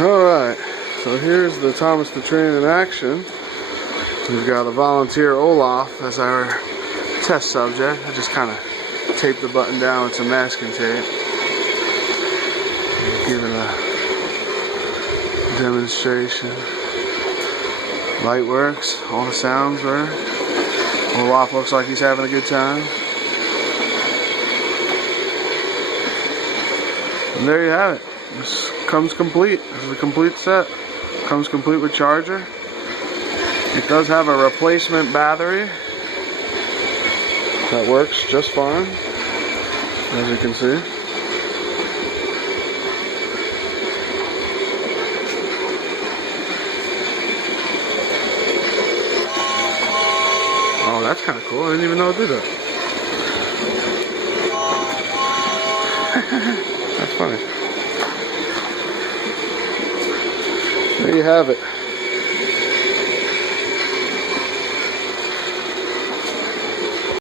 Alright, so here's the Thomas the Train in action. We've got a volunteer Olaf as our test subject. I just kind of taped the button down with some masking tape. Giving a demonstration. Light works, all the sounds work. Olaf looks like he's having a good time. And there you have it. This comes complete. This is a complete set. Comes complete with charger. It does have a replacement battery that works just fine, as you can see. Oh, that's kind of cool. I didn't even know it did that. That's funny. There you have it.